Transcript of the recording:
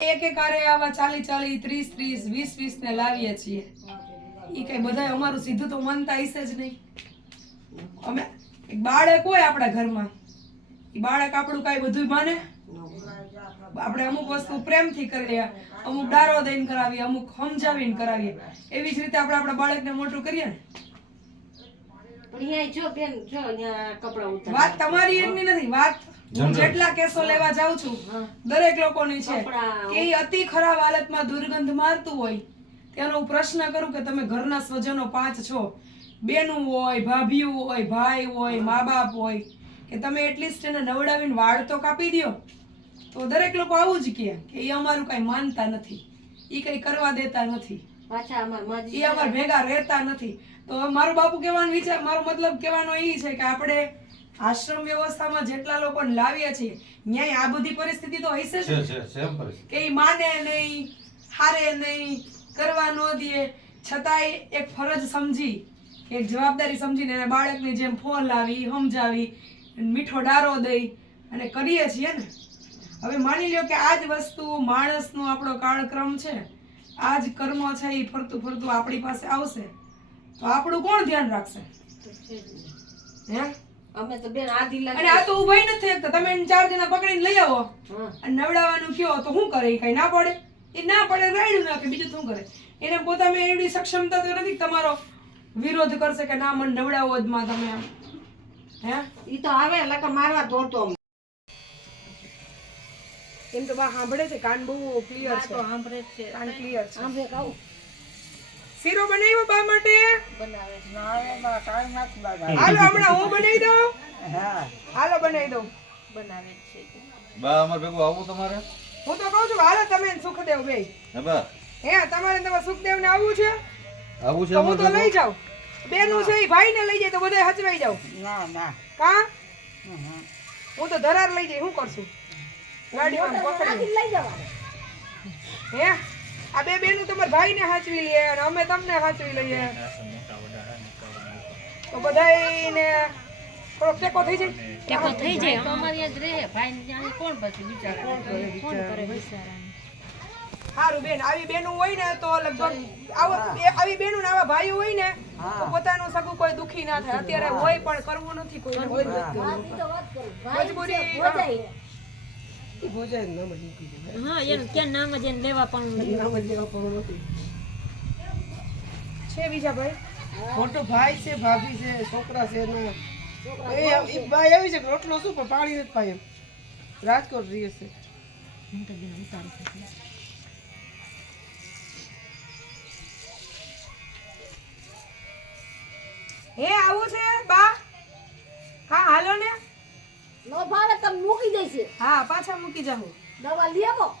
એક એક આરે આવા ચાલી ચાલી ત્રીસ ત્રીસ, વીસ વીસ ને લાવીએ છીએ. એ કઈ બધા અમારું સીધું તો માનતા હશે જ નહીં. અમે? બાળક હોય આપણા ઘરમાં. એ બાળક આપણું કાંઈ બધું માને? આપણે અમુક વસ્તુ પ્રેમથી કરીએ, અમુક ડારો દઈને કરાવીએ, અમુક સમજાવીને કરાવીએ. એવી જ રીતે આપણે આપણા બાળકને મોટું કરીએ ને. પણ જો બેન જો અહીંયા ઉતાર. વાત તમારી એમની નથી વાત હું જેટલા કેસો લેવા જાઉં છું દરેક લોકોની છે કે ઈ અતિ ખરાબ હાલતમાં દુર્ગંધ મારતું હોય તેનો હું પ્રશ્ન કરું કે તમે ઘરના સ્વજનો પાંચ છો બેનું હોય ભાભીયું હોય ભાઈ હોય મા બાપ હોય કે તમે એટલીસ્ટ એને નવડાવીને વાળ તો કાપી દ્યો. તો દરેક લોકો આવું જ કહે કે એ અમારું કઈ માનતા નથી એ કઈ કરવા દેતા નથી. પાછા અમાર એ અમાર ભેગા રહેતા નથી. તો મારો બાપુ કહેવાનો વિચાર મારો મતલબ કહેવાનો એ છે કે આપણે આશ્રમ વ્યવસ્થામાં જેટલા લોકો લાવીએ છીએ ન્યાય આ બધી પરિસ્થિતિ તો હશે જ છે છે કે એ માને નહીં હારે નહીં કરવા ન દે. છતાંય એક ફરજ સમજી કે એક જવાબદારી સમજીને એને બાળકની જેમ ફોન લાવી સમજાવી મીઠો ડારો દઈ અને કરીએ છીએ ને. હવે માની લ્યો કે આ જ વસ્તુ માણસનો આપણો કાળક્રમ છે. આ જ કર્મ છે એ ફરતું ફરતું આપણી પાસે આવશે. તો આપણું કોણ ધ્યાન રાખશે? હે? અમે તો બેન આધી અને આ તો ઉભાઈ નથી શકતા તમે એને ચાર જણા પકડીને લઈ આવો. અને નવડાવવાનું કયો તો શું કરે? એ કઈ ના પડે? એ ના પડે રાયડું નાખે. બીજું શું કરે? એને પોતામાં એવી સક્ષમતા તો નથી તમારો વિરોધ કરશે કે ના મને નવડાવો જ માં તમે હે? એ તો આવે લકા મારવા દોડતો. એમ તો બા સાંભળે છે કાન બહુ ક્લિયર છે. સાંભળે છે. કાન ક્લિયર છે. સાંભળે કાવું શીરો બનાવ્યો બા માટે? બનાવે છે. હાલો હમણાં હું બનાવી દઉં? હાલો બનાવી દઉં. બનાવે છે. બા અમાર ભેગું આવું તમારે? હું તો કહું છું હાલો તમે સુખદેવ બે હે બા. હે તમારે તમારે સુખદેવ ને આવવું છે? આવું છે હું તો લઈ જાઉં. બેનું છે એ ભાઈ ને લઈ જાય તો બધા હચવાઈ જાવ ના ના. કા? હું તો ધરાર લઈ જઈ શું કરશું? ગાડીમાં પકડી. લઈ જવાનું હે? આ બે બેનું તમારા ભાઈને હાચવી લે અને અમે તમને હાચવી લઈએ. તો બધાયને થોડો ટેકો થઈ જાય? ટેકો થઈ જાય અમારી જ રહે ભાઈ કોણ પછી બિચારા? કોણ કરે સારું બેન આવી બેનું હોય ને તો લગભગ આવી બેનું ને આવા ભાઈ હોય ને તો પોતાનું સગું કોઈ દુખી ના થાય. અત્યારે હોય પણ કરવું નથી કોઈ મજબૂરી હા. ઈ ભોજન ન મળી ગયું. હા એનું ક્યાં નામ જ એને લેવા પણ નામ જ લેવા પણ નથી. છે બીજા ભાઈ મોટો ભાઈ છે ભાભી છે છોકરા છે ને એ એ ભાઈ આવી છે કે રોટલો શું પણ પાણી નથી પાય એમ રાજકોટ રહીએ છે હે આવું છે બા હા હાલો ને નો ભાવે તમે મૂકી દેશે હા પાછા મૂકી જાઉં દવા લઈ આવો.